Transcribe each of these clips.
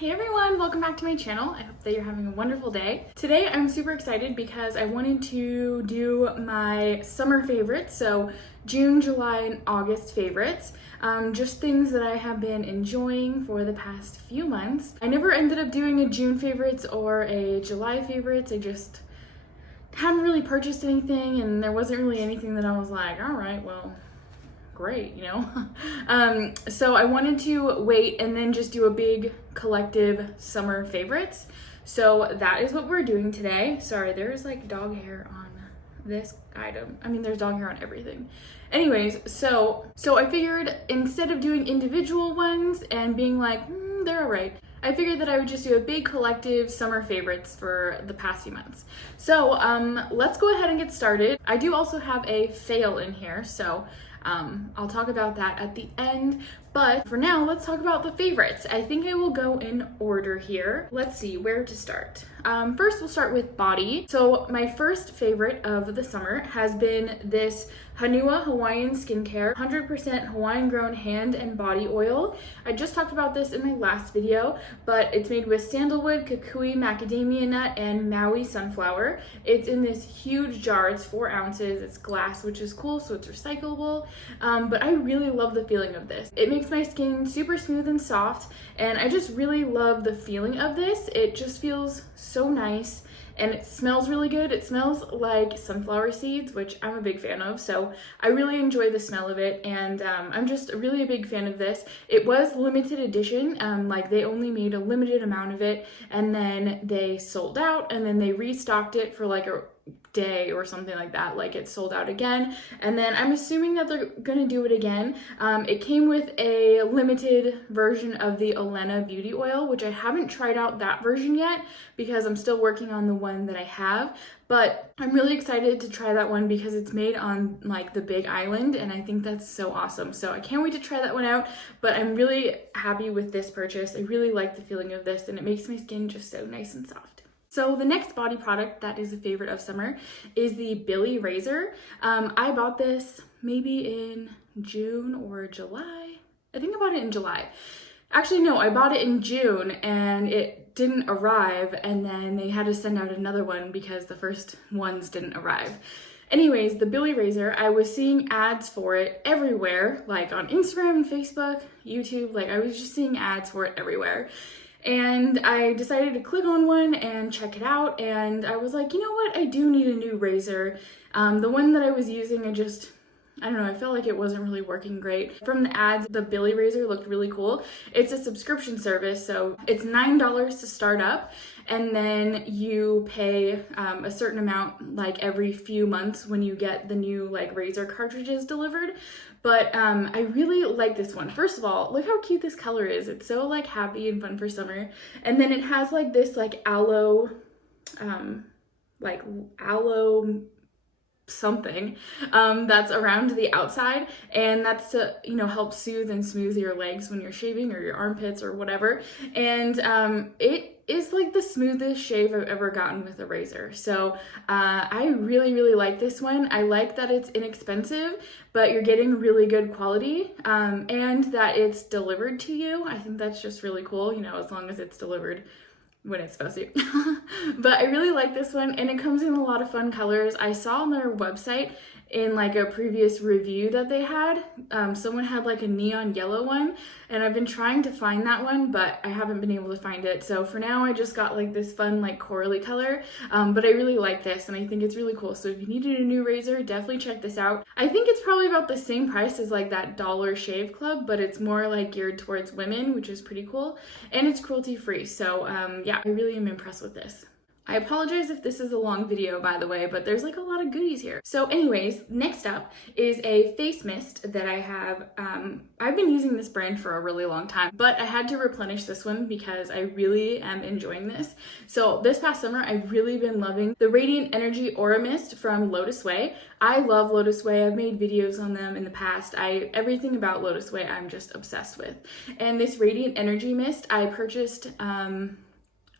Hey everyone, welcome back to my channel. I hope that you're having a wonderful day. Today I'm super excited because I wanted to do my summer favorites, so June, July, and August favorites. Just things that I have been enjoying for the past few months. I never ended up doing a June favorites or a July favorites. I just hadn't really purchased anything and there wasn't really anything that I was like, all right, well, great, you know? So I wanted to wait and then just do a big collective summer favorites. So that is what we're doing today. Sorry, there's like dog hair on this item. I mean, there's dog hair on everything. Anyways, so I figured instead of doing individual ones and being like, they're all right, I figured that I would just do a big collective summer favorites for the past few months. So let's go ahead and get started. I do also have a fail in here, so I'll talk about that at the end, but for now, let's talk about the favorites. I think I will go in order here. Let's see where to start. First, we'll start with body. So my first favorite of the summer has been this Honua Hawaiian skincare, 100% Hawaiian grown hand and body oil. I just talked about this in my last video, but it's made with sandalwood, kukui, macadamia nut, and Maui sunflower. It's in this huge jar. It's 4 ounces. It's glass, which is cool, so it's recyclable. But I really love the feeling of this. It makes my skin super smooth and soft, and I just really love the feeling of this. It just feels so nice. And it smells really good. It smells like sunflower seeds, which I'm a big fan of, so I really enjoy the smell of it, and I'm just really a big fan of this. It was limited edition, like they only made a limited amount of it, and then they sold out, and then they restocked it for like a day or something like that, like it sold out again, and then I'm assuming that they're gonna do it again. It came with a limited version of the Elena beauty oil, which I haven't tried out that version yet because I'm still working on the one that I have, but I'm really excited to try that one because it's made on like the Big Island, and I think that's so awesome. So I can't wait to try that one out, but I'm really happy with this purchase. I really like the feeling of this, and it makes my skin just so nice and soft. So the next body product that is a favorite of summer is the Billie razor. I bought this maybe in June or July. I think I bought it in July. Actually, no, I bought it in June and it didn't arrive, and then they had to send out another one because the first ones didn't arrive. Anyways, the Billie razor, I was seeing ads for it everywhere, like on Instagram and Facebook, YouTube, like I was just seeing ads for it everywhere. And I decided to click on one and check it out, and I was like, you know what, I do need a new razor. The one that I was using, I don't know, I felt like it wasn't really working great. From the ads, the Billie razor looked really cool. It's a subscription service, so it's $9 to start up, and then you pay a certain amount like every few months when you get the new like razor cartridges delivered. But I really like this one. First of all, look how cute this color is. It's so like happy and fun for summer. And then it has like this like aloe something that's around the outside, and that's to, you know, help soothe and smooth your legs when you're shaving, or your armpits or whatever. And it is like the smoothest shave I've ever gotten with a razor. So I really like this one. I like that it's inexpensive, but you're getting really good quality, and that it's delivered to you. I think that's just really cool, you know, as long as it's delivered when it's supposed to. But I really like this one, and it comes in a lot of fun colors. I saw on their website in like a previous review that they had, someone had like a neon yellow one, and I've been trying to find that one, but I haven't been able to find it. So for now, I just got like this fun like corally color, but I really like this, and I think it's really cool. So if you needed a new razor, definitely check this out. I think it's probably about the same price as like that Dollar Shave Club, but it's more like geared towards women, which is pretty cool, and it's cruelty free. So yeah, I really am impressed with this. I apologize if this is a long video, by the way, but there's like a lot of goodies here. So anyways, next up is a face mist that I have. I've been using this brand for a really long time, but I had to replenish this one because I really am enjoying this. So this past summer, I've really been loving the Radiant Energy Aura Mist from Lotus Way. I love Lotus Way. I've made videos on them in the past. Everything about Lotus Way I'm just obsessed with. And this Radiant Energy Mist I purchased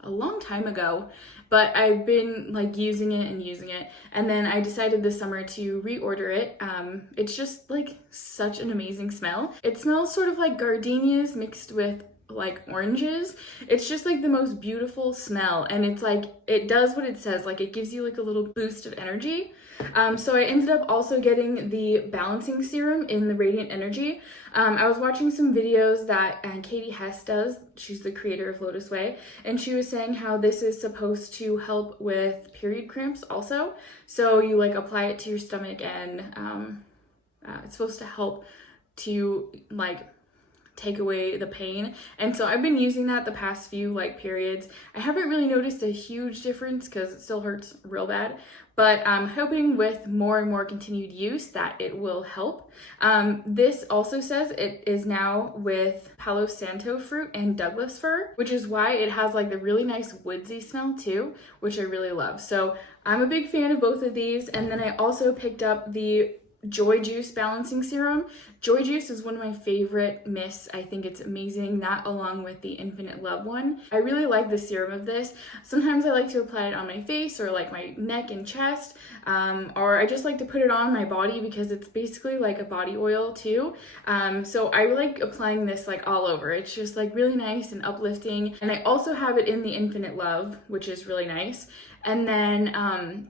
a long time ago, but I've been like using it, and then I decided this summer to reorder it. It's just like such an amazing smell. It smells sort of like gardenias mixed with like oranges. It's just like the most beautiful smell, and it's like it does what it says, like it gives you like a little boost of energy. So I ended up also getting the balancing serum in the Radiant Energy. I was watching some videos that Katie Hess does. She's the creator of Lotus Way, and she was saying how this is supposed to help with period cramps also. So you like apply it to your stomach, and it's supposed to help to like take away the pain. And so I've been using that the past few like periods. I haven't really noticed a huge difference because it still hurts real bad, but I'm hoping with more and more continued use that it will help. This also says it is now with Palo Santo fruit and Douglas fir, which is why it has like the really nice woodsy smell too, which I really love. So I'm a big fan of both of these. And then I also picked up the Joy Juice Balancing Serum. Joy Juice is one of my favorite mists. I think it's amazing, that along with the Infinite Love one. I really like the serum of this. Sometimes I like to apply it on my face or like my neck and chest, or I just like to put it on my body because it's basically like a body oil too. So I like applying this like all over. It's just like really nice and uplifting. And I also have it in the Infinite Love, which is really nice. And then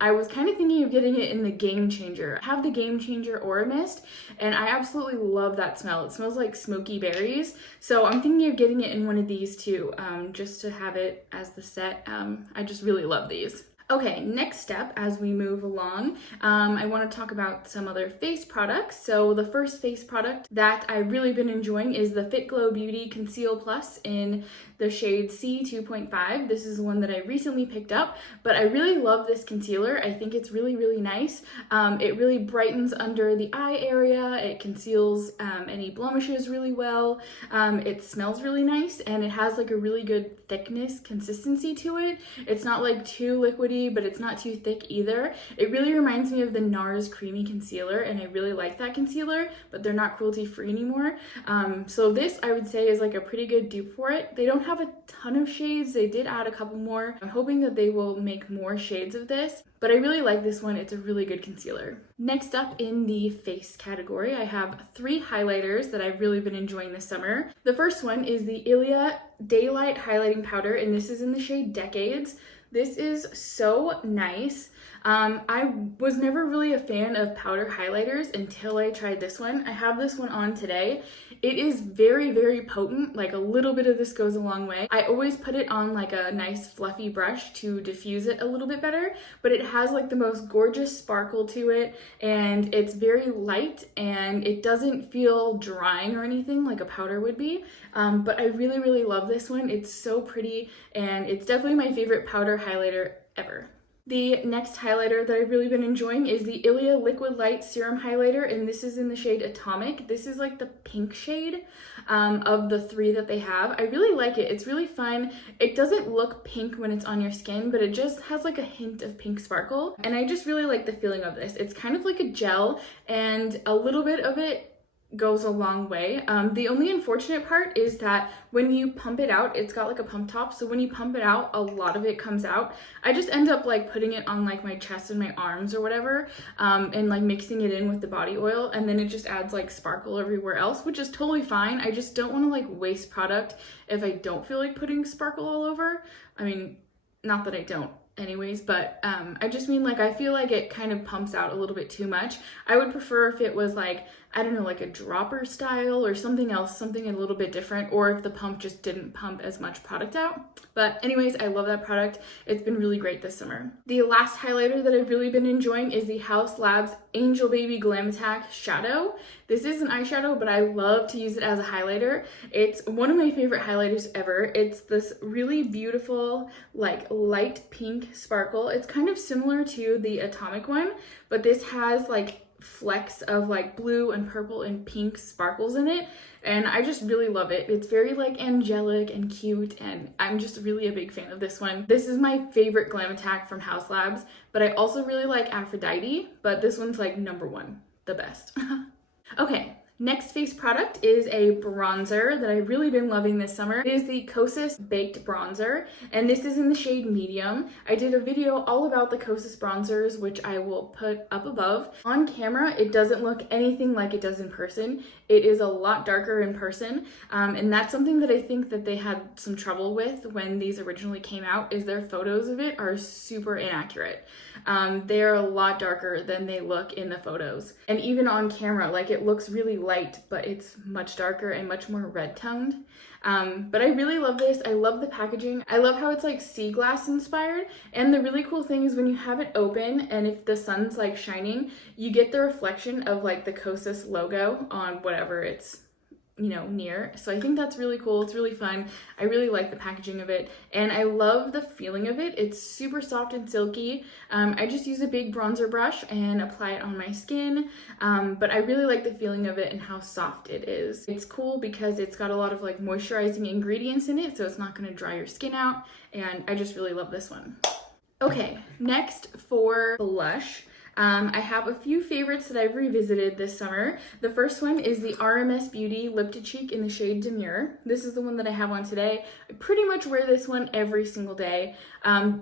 I was kind of thinking of getting it in the Game Changer. I have the Game Changer Aura Mist, and I absolutely love that smell. It smells like smoky berries. So I'm thinking of getting it in one of these too, just to have it as the set. I just really love these. Okay, next step as we move along, I want to talk about some other face products. So the first face product that I've really been enjoying is the FitGlow Beauty Conceal Plus in the shade C 2.5. This is one that I recently picked up, but I really love this concealer. I think it's really, really nice. It really brightens under the eye area. It conceals any blemishes really well. It smells really nice, and it has like a really good thickness consistency to it. It's not like too liquidy, but it's not too thick either. It really reminds me of the NARS Creamy Concealer, and I really like that concealer, but they're not cruelty free anymore. So this I would say is like a pretty good dupe for it. They don't have a ton of shades. They did add a couple more. I'm hoping that they will make more shades of this, but I really like this one. It's a really good concealer. Next up in the face category, I have 3 highlighters that I've really been enjoying this summer. The first one is the Ilia Daylight Highlighting Powder, and this is in the shade Decades. This is so nice. I was never really a fan of powder highlighters until I tried this one. I have this one on today. It is very, very potent. Like a little bit of this goes a long way. I always put it on like a nice fluffy brush to diffuse it a little bit better, but it has like the most gorgeous sparkle to it, and it's very light, and it doesn't feel drying or anything like a powder would be. But I really, really love this one. It's so pretty, and it's definitely my favorite powder highlighter ever. The next highlighter that I've really been enjoying is the Ilia Liquid Light Serum Highlighter, and this is in the shade Atomic. This is like the pink shade of the 3 that they have. I really like it. It's really fun. It doesn't look pink when it's on your skin, but it just has like a hint of pink sparkle, and I just really like the feeling of this. It's kind of like a gel, and a little bit of it goes a long way. The only unfortunate part is that when you pump it out, it's got like a pump top, so when you pump it out, a lot of it comes out. I just end up like putting it on like my chest and my arms or whatever, and like mixing it in with the body oil, and then it just adds like sparkle everywhere else, which is totally fine. I just don't want to like waste product if I don't feel like putting sparkle all over. I mean, not that I don't anyways, but I just mean like I feel like it kind of pumps out a little bit too much. I would prefer if it was like, I don't know, like a dropper style or something else, something a little bit different, or if the pump just didn't pump as much product out. But anyways, I love that product. It's been really great this summer. The last highlighter that I've really been enjoying is the Haus Labs Angel Baby Glam Attack Shadow. This is an eyeshadow, but I love to use it as a highlighter. It's one of my favorite highlighters ever. It's this really beautiful, like light pink sparkle. It's kind of similar to the Atomic one, but this has like flecks of like blue and purple and pink sparkles in it, and I just really love it. It's very like angelic and cute, and I'm just really a big fan of this one. This is my favorite Glam Attack from Haus Labs, but I also really like Aphrodite, but this one's like #1, the best. Okay, Next face product is a bronzer that I've really been loving this summer. It is the Kosas Baked Bronzer, and this is in the shade medium. I did a video all about the Kosas bronzers, which I will put up above. On camera, it doesn't look anything like it does in person. It is a lot darker in person, and that's something that I think that they had some trouble with when these originally came out, is their photos of it are super inaccurate. They are a lot darker than they look in the photos. And even on camera, like, it looks really light, but it's much darker and much more red toned. But I really love this. I love the packaging. I love how it's like sea glass inspired. And the really cool thing is when you have it open and if the sun's like shining, you get the reflection of like the Kosas logo on whatever it's, you know, near. So I think that's really cool. It's really fun. I really like the packaging of it, and I love the feeling of it. It's super soft and silky. I just use a big bronzer brush and apply it on my skin, but I really like the feeling of it and how soft it is. It's cool because it's got a lot of like moisturizing ingredients in it, so it's not going to dry your skin out, and I just really love this one. Okay, next for blush. I have a few favorites that I've revisited this summer. The first one is the RMS Beauty Lip to Cheek in the shade Demure. This is the one that I have on today. I pretty much wear this one every single day.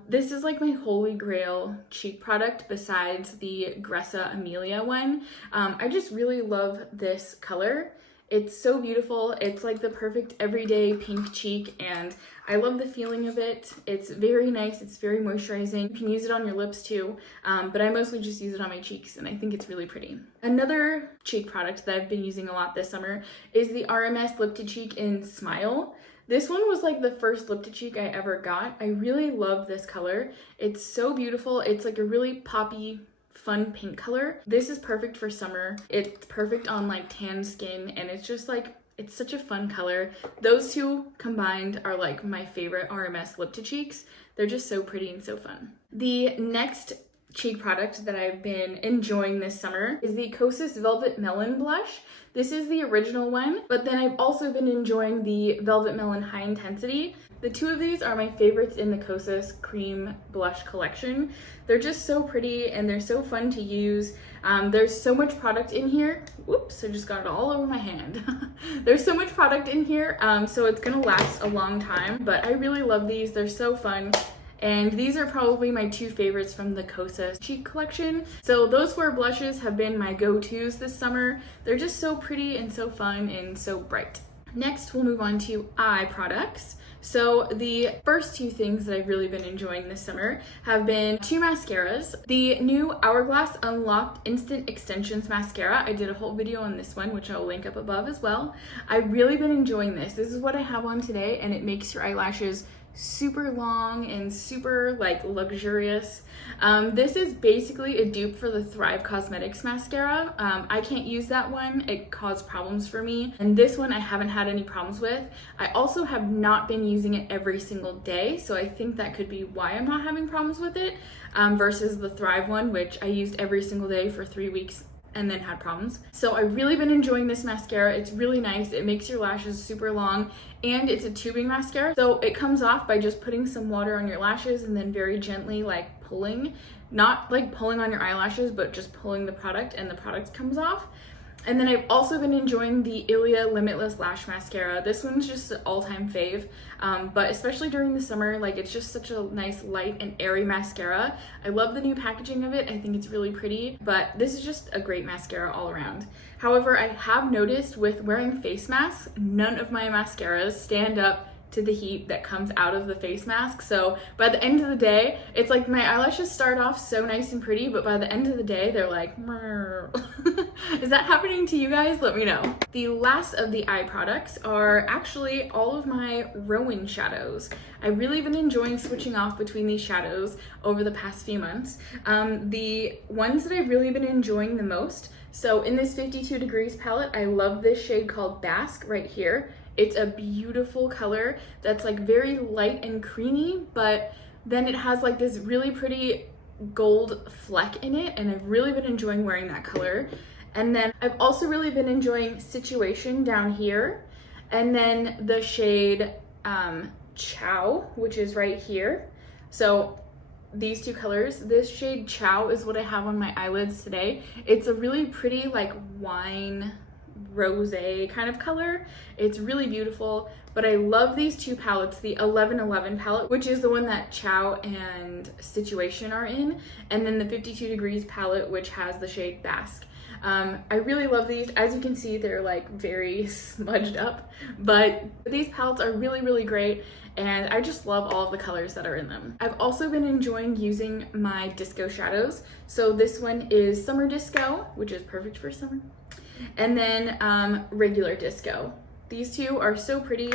This is like my holy grail cheek product besides the Gressa Amelia one. I just really love this color. It's so beautiful. It's like the perfect everyday pink cheek, and I love the feeling of it. It's very nice. It's very moisturizing. You can use it on your lips too, but I mostly just use it on my cheeks, and I think it's really pretty. Another cheek product that I've been using a lot this summer is the RMS Lip to Cheek in Smile. This one was like the first lip to cheek I ever got. I really love this color. It's so beautiful. It's like a really poppy, fun pink color. This is perfect for summer. It's perfect on like tan skin, and it's just like, it's such a fun color. Those two combined are like my favorite RMS lip to cheeks. They're just so pretty and so fun. The next cheek product that I've been enjoying this summer is the Kosas Velvet Melon Blush. This is the original one, but then I've also been enjoying the Velvet Melon High Intensity. The two of these are my favorites in the Kosas Cream Blush collection. They're just so pretty and they're so fun to use. There's so much product in here. Whoops, I just got it all over my hand. There's so much product in here, so it's gonna last a long time, but I really love these. They're so fun. And these are probably my two favorites from the Kosas cheek collection. So those four blushes have been my go-tos this summer. They're just so pretty and so fun and so bright. Next, we'll move on to eye products. So the first two things that I've really been enjoying this summer have been two mascaras. The new Hourglass Unlocked Instant Extensions Mascara. I did a whole video on this one, which I'll link up above as well. I've really been enjoying this. This is what I have on today, and it makes your eyelashes super long and super like luxurious. This is basically a dupe for the Thrive Cosmetics mascara. I can't use that one. It caused problems for me, and this one I haven't had any problems with. I also have not been using it every single day, so I think that could be why I'm not having problems with it, versus the Thrive one, which I used every single day for 3 weeks and then had problems. So I've really been enjoying this mascara. It's really nice. It makes your lashes super long, and it's a tubing mascara. So it comes off by just putting some water on your lashes and then very gently like pulling, not like pulling on your eyelashes, but just pulling the product, and the product comes off. And then I've also been enjoying the Ilia Limitless Lash Mascara. This one's just an all-time fave, but especially during the summer, like, it's just such a nice light and airy mascara. I love the new packaging of it. I think it's really pretty, but this is just a great mascara all around. However, I have noticed with wearing face masks, none of my mascaras stand up to the heat that comes out of the face mask. So by the end of the day, it's like my eyelashes start off so nice and pretty, but by the end of the day, they're like, is that happening to you guys? Let me know. The last of the eye products are actually all of my Rowan shadows. I've really been enjoying switching off between these shadows over the past few months. The ones that I've really been enjoying the most, so in this 52 Degrees palette, I love this shade called Basque right here. It's a beautiful color that's like very light and creamy, but then it has like this really pretty gold fleck in it, and I've really been enjoying wearing that color. And then I've also really been enjoying Situation down here, and then the shade Chow, which is right here. So these two colors, this shade Chow is what I have on my eyelids today. It's a really pretty like wine rose kind of color. It's really beautiful, but I love these two palettes, the 1111 palette, which is the one that Chow and Situation are in, and then the 52 Degrees palette, which has the shade Basque. I really love these. As you can see, they're like very smudged up, but these palettes are really, really great, and I just love all of the colors that are in them. I've also been enjoying using my disco shadows. So this one is Summer Disco, which is perfect for summer, and then regular disco. These two are so pretty,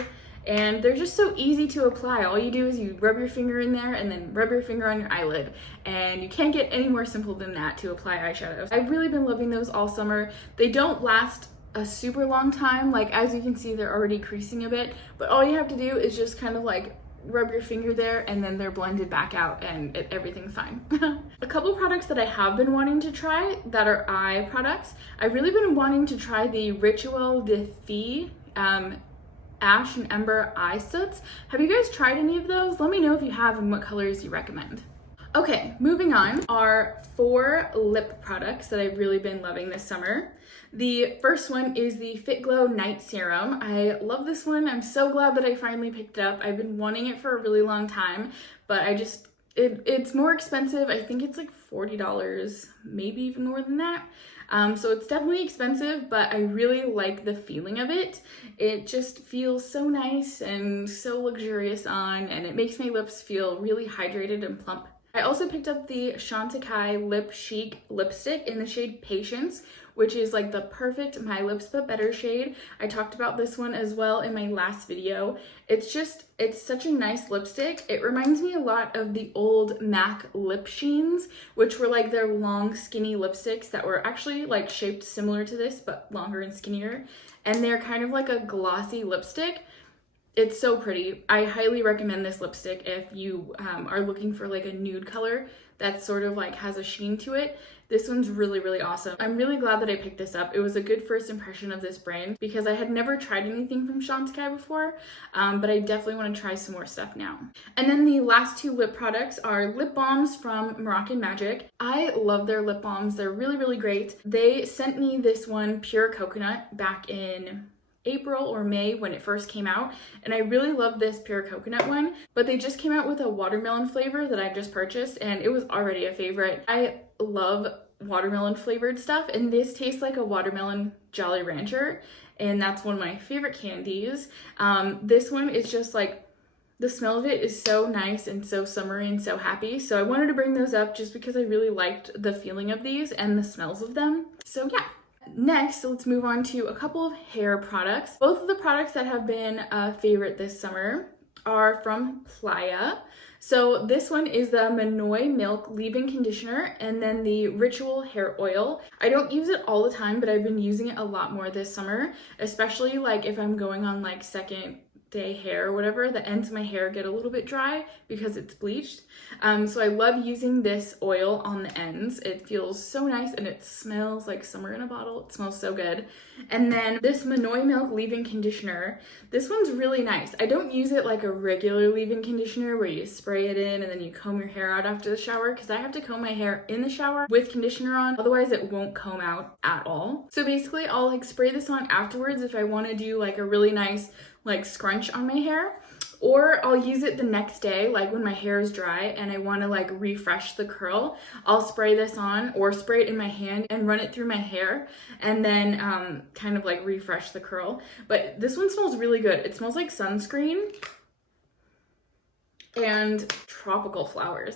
and they're just so easy to apply. All you do is you rub your finger in there and then rub your finger on your eyelid, and you can't get any more simple than that to apply eyeshadows. I've really been loving those all summer. They don't last a super long time. Like, as you can see, they're already creasing a bit, but all you have to do is just kind of like rub your finger there, and then they're blended back out, and everything's fine. A couple products that I have been wanting to try that are eye products. I've really been wanting to try the Rituel de Fille Ash and Ember eye soots. Have you guys tried any of those? Let me know if you have and what colors you recommend. Okay, moving on are 4 lip products that I've really been loving this summer. The first one is the FitGlow Night Serum. I love this one. I'm so glad that I finally picked it up. I've been wanting it for a really long time, but it's more expensive. I think it's like $40, maybe even more than that. So it's definitely expensive, but I really like the feeling of it. It just feels so nice and so luxurious on, and it makes my lips feel really hydrated and plump. I also picked up the Chantecaille Lip Chic lipstick in the shade Patience, which is like the perfect My Lips But Better shade. I talked about this one as well in my last video. It's such a nice lipstick. It reminds me a lot of the old MAC lip sheens, which were like their long skinny lipsticks that were actually like shaped similar to this, but longer and skinnier. And they're kind of like a glossy lipstick. It's so pretty. I highly recommend this lipstick if you are looking for like a nude color that sort of like has a sheen to it. This one's really, really awesome. I'm really glad that I picked this up. It was a good first impression of this brand because I had never tried anything from Chantecaille before, but I definitely want to try some more stuff now. And then the last 2 lip products are lip balms from Moroccan Magic. I love their lip balms. They're really, really great. They sent me this one, Pure Coconut, back in April or May when it first came out, and I really love this Pure Coconut one, but they just came out with a watermelon flavor that I just purchased, and it was already a favorite. I love watermelon flavored stuff, and this tastes like a watermelon Jolly Rancher, and that's one of my favorite candies. This one is just like, the smell of it is so nice and so summery and so happy, so I wanted to bring those up just because I really liked the feeling of these and the smells of them. So yeah. Next, let's move on to a couple of hair products. Both of the products that have been a favorite this summer are from Playa. So this one is the Manoy Milk Leave-In Conditioner, and then the Ritual Hair Oil. I don't use it all the time, but I've been using it a lot more this summer, especially like if I'm going on like second day hair or whatever. The ends of my hair get a little bit dry because it's bleached. So I love using this oil on the ends. It feels so nice and it smells like summer in a bottle. It smells so good. And then this Manoy Milk Leave-In Conditioner. This one's really nice. I don't use it like a regular leave-in conditioner where you spray it in and then you comb your hair out after the shower, because I have to comb my hair in the shower with conditioner on, otherwise it won't comb out at all. So basically I'll like spray this on afterwards if I want to do like a really nice like scrunch on my hair, or I'll use it the next day, like when my hair is dry and I want to like refresh the curl. I'll spray this on or spray it in my hand and run it through my hair, and then kind of like refresh the curl. But this one smells really good. It smells like sunscreen and tropical flowers.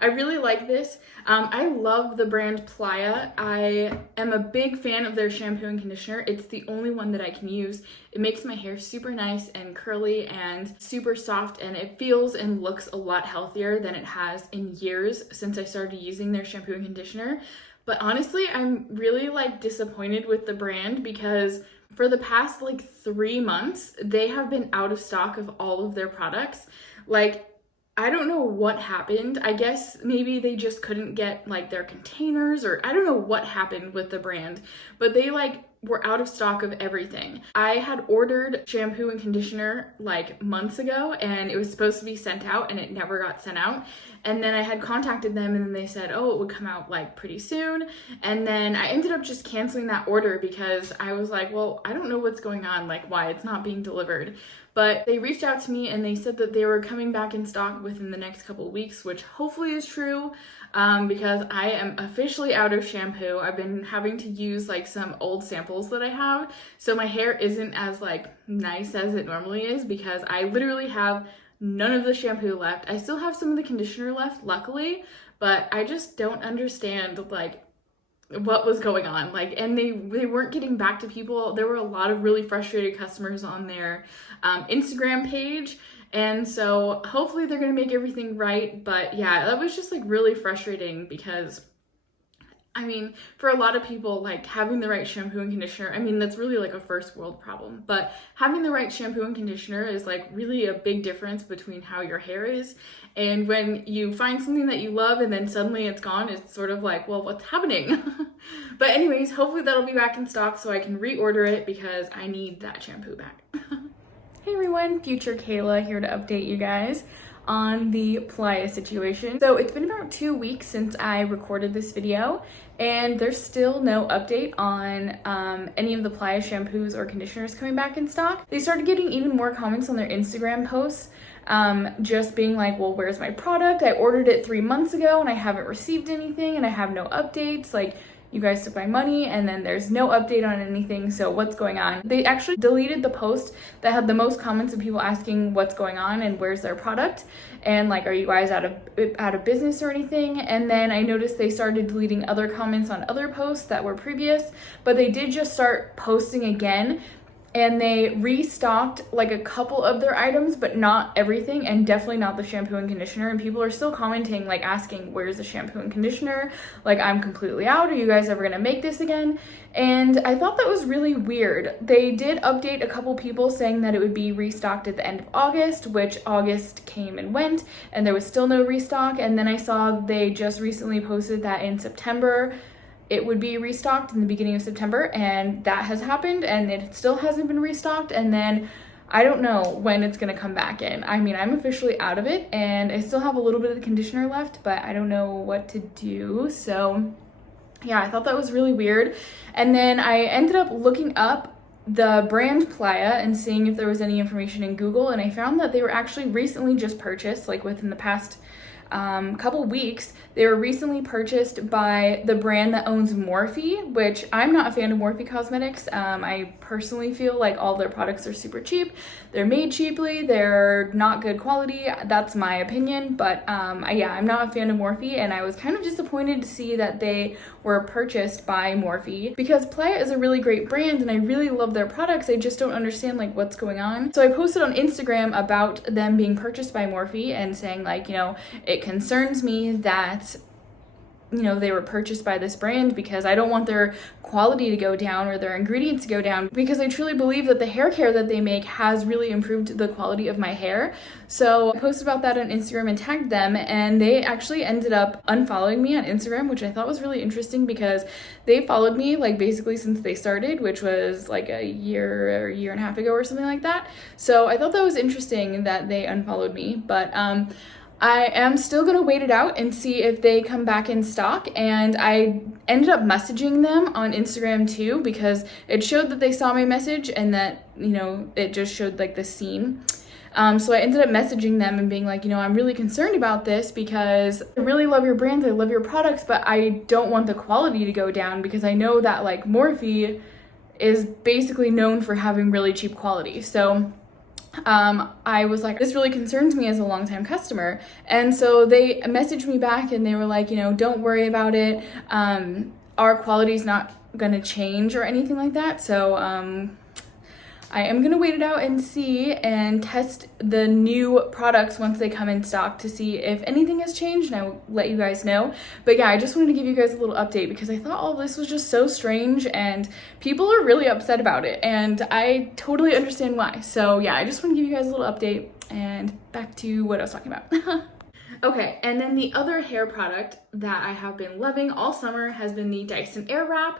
I really like this. I love the brand Playa. I am a big fan of their shampoo and conditioner. It's the only one that I can use. It makes my hair super nice and curly and super soft, and it feels and looks a lot healthier than it has in years since I started using their shampoo and conditioner. But honestly, I'm really like disappointed with the brand because for the past like 3 months, they have been out of stock of all of their products. Like, I don't know what happened. I guess maybe they just couldn't get like their containers, or I don't know what happened with the brand, but they like were out of stock of everything. I had ordered shampoo and conditioner like months ago, and it was supposed to be sent out and it never got sent out. And then I had contacted them and they said, oh, it would come out like pretty soon. And then I ended up just canceling that order because I was like, well, I don't know what's going on, like why it's not being delivered. But they reached out to me and they said that they were coming back in stock within the next couple of weeks, which hopefully is true, because I am officially out of shampoo. I've been having to use like some old samples that I have, so my hair isn't as like nice as it normally is because I literally have none of the shampoo left. I still have some of the conditioner left, luckily, but I just don't understand like what was going on. Like, and they weren't getting back to people. There were a lot of really frustrated customers on their Instagram page, and so hopefully they're gonna make everything right. But yeah, that was just like really frustrating because I mean, for a lot of people, like having the right shampoo and conditioner, I mean, that's really like a first world problem, but having the right shampoo and conditioner is like really a big difference between how your hair is. And when you find something that you love and then suddenly it's gone, it's sort of like, well, what's happening? But anyways, hopefully that'll be back in stock so I can reorder it because I need that shampoo back. Hey everyone, future Kayla here to update you guys on the Playa situation. So it's been about 2 weeks since I recorded this video and there's still no update on any of the Playa shampoos or conditioners coming back in stock. They started getting even more comments on their Instagram posts, just being like, well, where's my product? I ordered it 3 months ago and I haven't received anything and I have no updates. Like, you guys took my money and then there's no update on anything, so what's going on? They actually deleted the post that had the most comments of people asking what's going on and where's their product and like, are you guys out of business or anything? And then I noticed they started deleting other comments on other posts that were previous, but they did just start posting again. And they restocked like a couple of their items, but not everything, and definitely not the shampoo and conditioner. And people are still commenting, like asking, where's the shampoo and conditioner? Like, I'm completely out. Are you guys ever gonna make this again? And I thought that was really weird. They did update a couple people saying that it would be restocked at the end of August, which August came and went, and there was still no restock. And then I saw they just recently posted that in September, it would be restocked in the beginning of September, and that has happened and it still hasn't been restocked. And then I don't know when it's gonna come back in. I mean, I'm officially out of it and I still have a little bit of the conditioner left, but I don't know what to do. So yeah, I thought that was really weird. And then I ended up looking up the brand Playa and seeing if there was any information in Google, and I found that they were actually recently just purchased, like within the past couple weeks. They were recently purchased by the brand that owns Morphe, which I'm not a fan of Morphe Cosmetics. I personally feel like all their products are super cheap. They're made cheaply, they're not good quality. That's my opinion, but yeah, I'm not a fan of Morphe, and I was kind of disappointed to see that they were purchased by Morphe because Playa is a really great brand and I really love their products. I just don't understand like what's going on. So I posted on Instagram about them being purchased by Morphe and saying like, you know, it concerns me that, you know, they were purchased by this brand because I don't want their quality to go down or their ingredients to go down, because I truly believe that the hair care that they make has really improved the quality of my hair. So I posted about that on Instagram and tagged them, and they actually ended up unfollowing me on Instagram, which I thought was really interesting because they followed me like basically since they started, which was like a year or a year and a half ago or something like that. So I thought that was interesting that they unfollowed me, but I am still gonna wait it out and see if they come back in stock. And I ended up messaging them on Instagram too because it showed that they saw my message and that, you know, it just showed like the scene. So I ended up messaging them and being like, you know, I'm really concerned about this because I really love your brands, I love your products, but I don't want the quality to go down because I know that like Morphe is basically known for having really cheap quality. So I was like, this really concerns me as a longtime customer. And so they messaged me back and they were like, you know, don't worry about it. Our quality is not gonna change or anything like that. So I am gonna wait it out and see and test the new products once they come in stock to see if anything has changed, and I will let you guys know. But yeah, I just wanted to give you guys a little update because I thought all this was just so strange and people are really upset about it, and I totally understand why. So yeah, I just want to give you guys a little update, and back to what I was talking about. Okay, and then the other hair product that I have been loving all summer has been the Dyson Airwrap.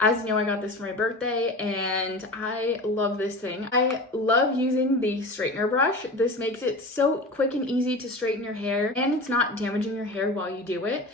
As you know, I got this for my birthday and I love this thing. I love using the straightener brush. This makes it so quick and easy to straighten your hair, and it's not damaging your hair while you do it.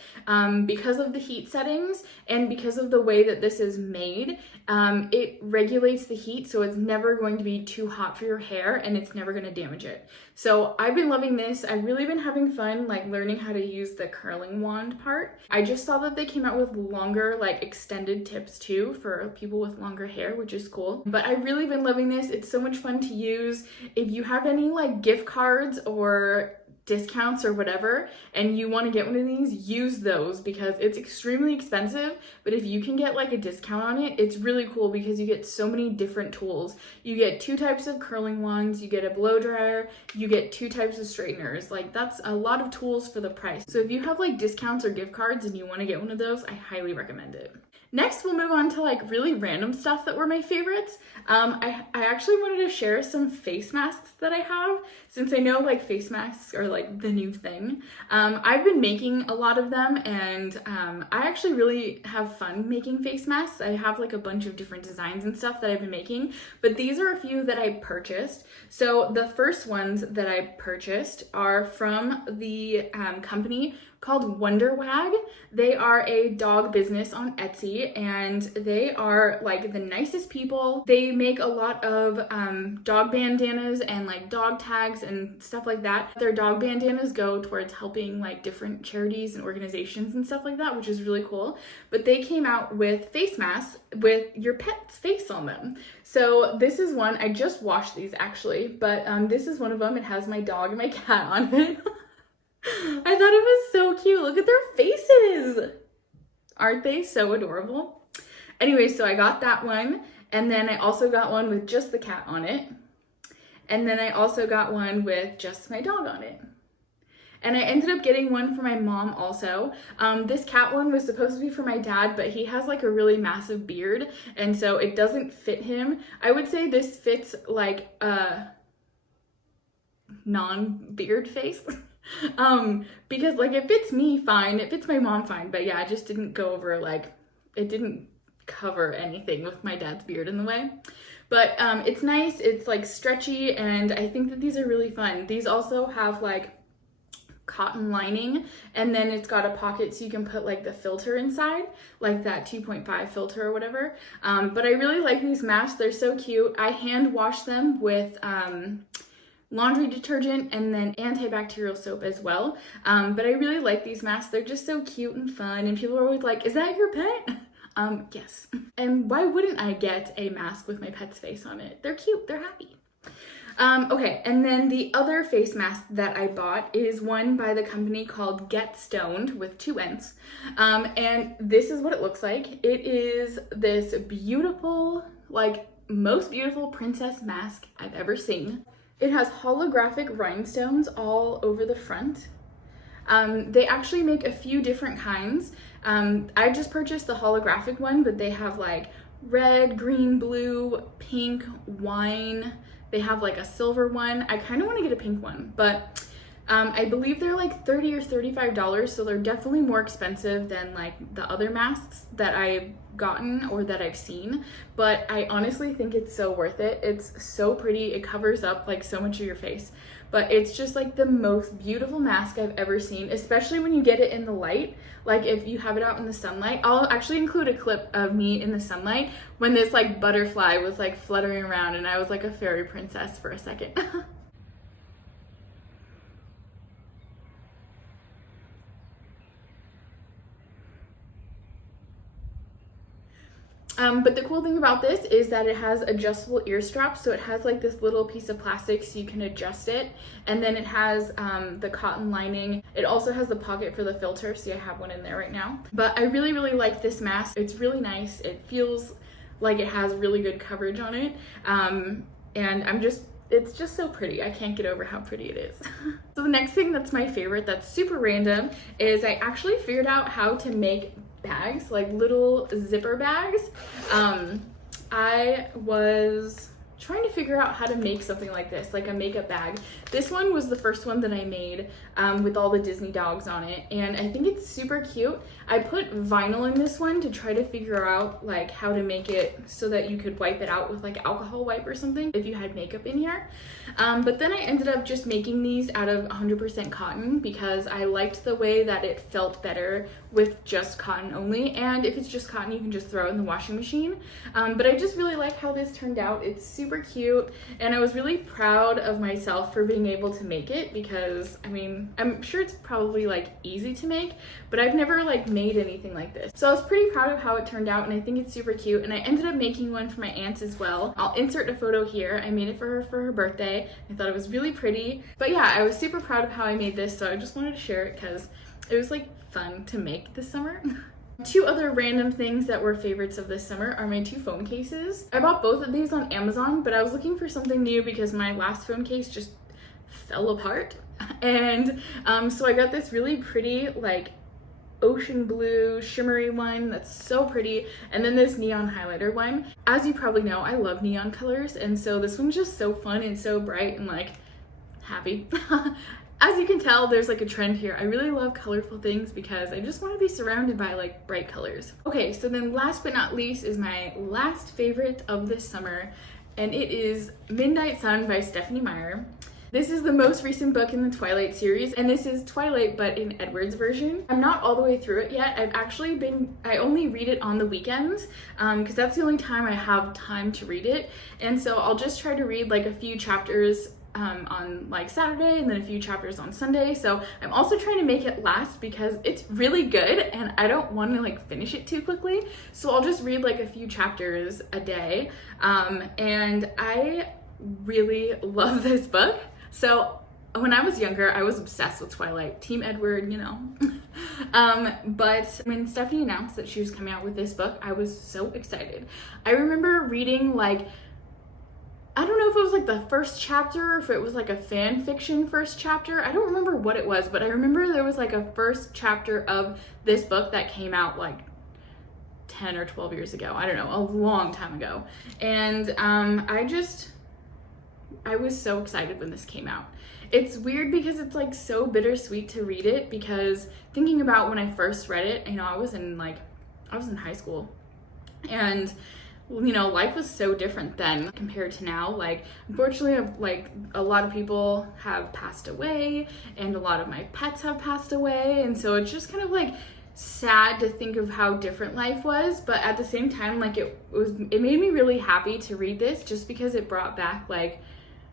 Because of the heat settings and because of the way that this is made, it regulates the heat, so it's never going to be too hot for your hair and it's never going to damage it. So I've been loving this. I've really been having fun like learning how to use the curling wand part. I just saw that they came out with longer like extended tips too for people with longer hair, which is cool. But I've really been loving this. It's so much fun to use. If you have any like gift cards or discounts or whatever and you want to get one of these, use those because it's extremely expensive, but if you can get like a discount on it, it's really cool because you get so many different tools. You get 2 types of curling wands, you get a blow dryer, you get 2 types of straighteners. Like that's a lot of tools for the price. So if you have like discounts or gift cards and you want to get one of those, I highly recommend it. Next, we'll move on to like really random stuff that were my favorites. I actually wanted to share some face masks that I have, since I know like face masks are like the new thing. I've been making a lot of them, and I actually really have fun making face masks. I have like a bunch of different designs and stuff that I've been making, but these are a few that I purchased. So the first ones that I purchased are from the company called Wonder Wag. They are a dog business on Etsy, and they are like the nicest people. They make a lot of dog bandanas and like dog tags and stuff like that. Their dog bandanas go towards helping like different charities and organizations and stuff like that, which is really cool. But they came out with face masks with your pet's face on them. So this is one, I just washed these actually, but this is one of them. It has my dog and my cat on it. I thought it was so cute. Look at their faces. Aren't they so adorable? Anyway, so I got that one, and then I also got one with just the cat on it. And then I also got one with just my dog on it. And I ended up getting one for my mom also. This cat one was supposed to be for my dad, but he has like a really massive beard, and so it doesn't fit him. I would say this fits like a non-beard face. Because like it fits me fine, it fits my mom fine, but yeah, it just didn't go over, like it didn't cover anything with my dad's beard in the way. But it's nice, it's like stretchy, and I think that these are really fun. These also have like cotton lining, and then it's got a pocket so you can put like the filter inside, like that 2.5 filter or whatever. But I really like these masks. They're so cute. I hand wash them with laundry detergent and then antibacterial soap as well. But I really like these masks. They're just so cute and fun, and people are always like, is that your pet? Yes. And why wouldn't I get a mask with my pet's face on it? They're cute, they're happy. Okay, and then the other face mask that I bought is one by the company called Get Stoned with 2 N's. And this is what it looks like. It is this beautiful, like most beautiful princess mask I've ever seen. It has holographic rhinestones all over the front. They actually make a few different kinds. I just purchased the holographic one, but they have like red, green, blue, pink, wine. They have like a silver one. I kind of want to get a pink one, but I believe they're like $30 or $35, so they're definitely more expensive than like the other masks that I've gotten or that I've seen, but I honestly think it's so worth it. It's so pretty. It covers up like so much of your face, but it's just like the most beautiful mask I've ever seen, especially when you get it in the light. Like if you have it out in the sunlight, I'll actually include a clip of me in the sunlight when this like butterfly was like fluttering around and I was like a fairy princess for a second. But the cool thing about this is that it has adjustable ear straps, so it has like this little piece of plastic so you can adjust it, and then it has the cotton lining. It also has the pocket for the filter, so I have one in there right now. But I really, really like this mask. It's really nice. It feels like it has really good coverage on it, and it's just so pretty. I can't get over how pretty it is. So the next thing that's my favorite, that's super random, is I actually figured out how to make bags, like little zipper bags. I was trying to figure out how to make something like this, like a makeup bag. This one was the first one that I made with all the Disney dogs on it, and I think it's super cute. I put vinyl in this one to try to figure out like how to make it so that you could wipe it out with like alcohol wipe or something if you had makeup in here. But then I ended up just making these out of 100% cotton because I liked the way that it felt better with just cotton only, and if it's just cotton you can just throw it in the washing machine. But I just really like how this turned out. It's super cute, and I was really proud of myself for being able to make it because I mean, I'm sure it's probably like easy to make, but I've never like made anything like this. So I was pretty proud of how it turned out, and I think it's super cute, and I ended up making one for my aunt as well. I'll insert a photo here. I made it for her birthday. I thought it was really pretty. But yeah, I was super proud of how I made this, so I just wanted to share it because it was like fun to make this summer. Two other random things that were favorites of this summer are my two phone cases. I bought both of these on Amazon, but I was looking for something new because my last phone case just fell apart. And so I got this really pretty like ocean blue shimmery one that's so pretty, and then this neon highlighter one. As you probably know, I love neon colors, and so this one's just so fun and so bright and like happy. As you can tell, there's like a trend here. I really love colorful things because I just want to be surrounded by like bright colors. Okay, so then last but not least is my last favorite of this summer, and it is Midnight Sun by Stephenie Meyer. This is the most recent book in the Twilight series, and this is Twilight but in Edward's version. I'm not all the way through it yet. I only read it on the weekends because that's the only time I have time to read it, and so I'll just try to read like a few chapters on like Saturday and then a few chapters on Sunday. So I'm also trying to make it last because it's really good and I don't want to like finish it too quickly. So I'll just read like a few chapters a day. And I really love this book. So when I was younger, I was obsessed with Twilight, Team Edward, you know. But when Stephenie announced that she was coming out with this book, I was so excited. I remember reading like, I don't know if it was like the first chapter or if it was like a fan fiction first chapter. I don't remember what it was, but I remember there was like a first chapter of this book that came out like 10 or 12 years ago. I don't know, a long time ago. And I was so excited when this came out. It's weird because it's like so bittersweet to read it because thinking about when I first read it, you know, I was in high school, and you know, life was so different then compared to now. Like, unfortunately, like a lot of people have passed away and a lot of my pets have passed away, and so it's just kind of like sad to think of how different life was. But at the same time, like it made me really happy to read this just because it brought back like,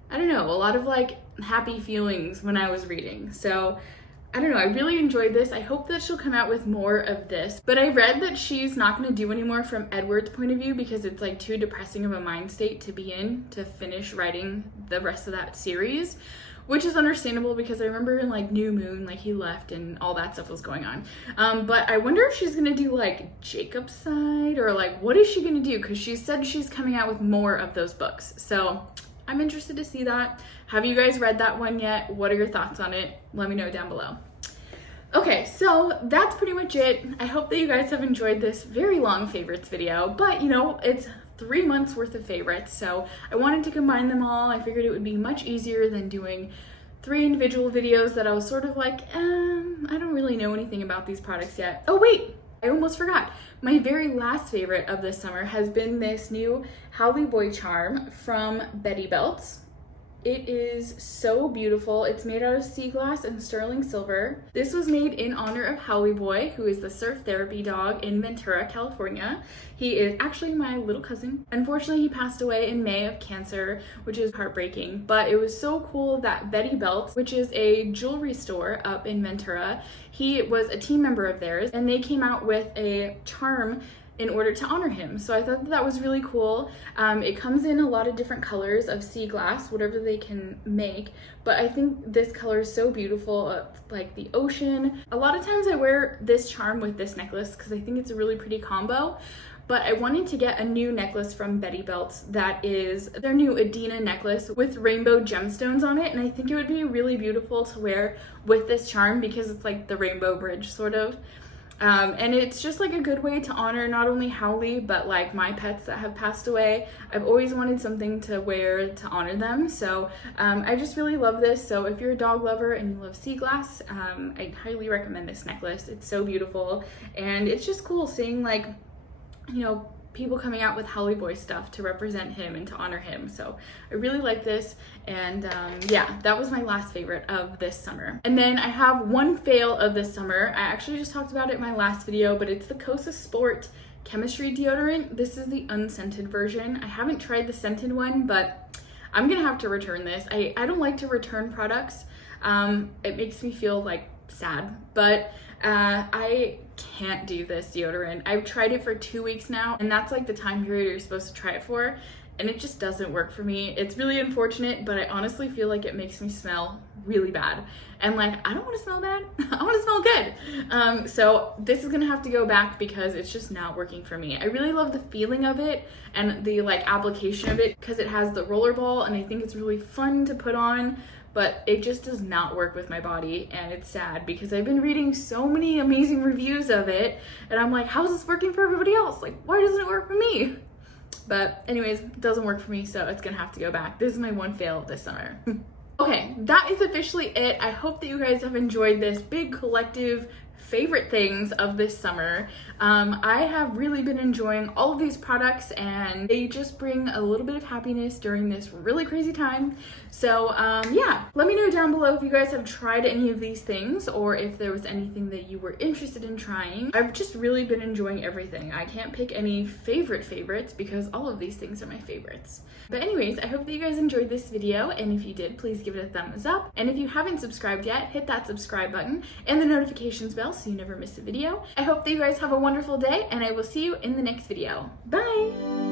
I don't know, a lot of like happy feelings when I was reading. So I don't know, I really enjoyed this. I hope that she'll come out with more of this. But I read that she's not going to do any more from Edward's point of view because it's like too depressing of a mind state to be in to finish writing the rest of that series, which is understandable because I remember in like New Moon, like he left and all that stuff was going on. But I wonder if she's going to do like Jacob's side or like what is she going to do, because she said she's coming out with more of those books. So I'm interested to see that. Have you guys read that one yet? What are your thoughts on it? Let me know down below. Okay, so that's pretty much it. I hope that you guys have enjoyed this very long favorites video, but you know, it's 3 months worth of favorites, so I wanted to combine them all. I figured it would be much easier than doing 3 individual videos that I was sort of like, I don't really know anything about these products yet. Oh wait, I almost forgot. My very last favorite of this summer has been this new Howley Boy charm from Betty Belts. It is so beautiful. It's made out of sea glass and sterling silver. This was made in honor of Howley Boy, who is the surf therapy dog in Ventura, California. He is actually my little cousin. Unfortunately, he passed away in May of cancer, which is heartbreaking, but it was so cool that Betty Belts, which is a jewelry store up in Ventura, he was a team member of theirs, and they came out with a charm in order to honor him. So I thought that was really cool. It comes in a lot of different colors of sea glass, whatever they can make, but I think this color is so beautiful, like the ocean. A lot of times I wear this charm with this necklace because I think it's a really pretty combo, but I wanted to get a new necklace from Betty Belts that is their new Adina necklace with rainbow gemstones on it, and I think it would be really beautiful to wear with this charm because it's like the rainbow bridge sort of. And it's just like a good way to honor not only Howley, but like my pets that have passed away. I've always wanted something to wear to honor them. So I just really love this. So if you're a dog lover and you love sea glass, I highly recommend this necklace. It's so beautiful. And it's just cool seeing like, you know, people coming out with Howley Boy stuff to represent him and to honor him. So I really like this, and yeah, that was my last favorite of this summer. And then I have one fail of this summer. I actually just talked about it in my last video, but it's the Kosas Sport Chemistry Deodorant. This is the unscented version. I haven't tried the scented one, but I'm gonna have to return this. I don't like to return products. It makes me feel like sad, but I can't do this deodorant. I've tried it for 2 weeks now, and that's like the time period you're supposed to try it for, and it just doesn't work for me. It's really unfortunate, but I honestly feel like it makes me smell really bad, and like I don't want to smell bad. I want to smell good. So this is gonna have to go back because it's just not working for me. I really love the feeling of it and the like application of it because it has the roller ball, and I think it's really fun to put on, but it just does not work with my body, and it's sad because I've been reading so many amazing reviews of it, and I'm like, how is this working for everybody else? Like, why doesn't it work for me? But anyways, it doesn't work for me, so it's gonna have to go back. This is my one fail this summer. Okay, that is officially it. I hope that you guys have enjoyed this big collective favorite things of this summer. I have really been enjoying all of these products, and they just bring a little bit of happiness during this really crazy time. So yeah, let me know down below if you guys have tried any of these things or if there was anything that you were interested in trying. I've just really been enjoying everything. I can't pick any favorites because all of these things are my favorites. But anyways, I hope that you guys enjoyed this video, and if you did, please give it a thumbs up. And if you haven't subscribed yet, hit that subscribe button and the notifications bell so you never miss a video. I hope that you guys have a wonderful day, and I will see you in the next video. Bye!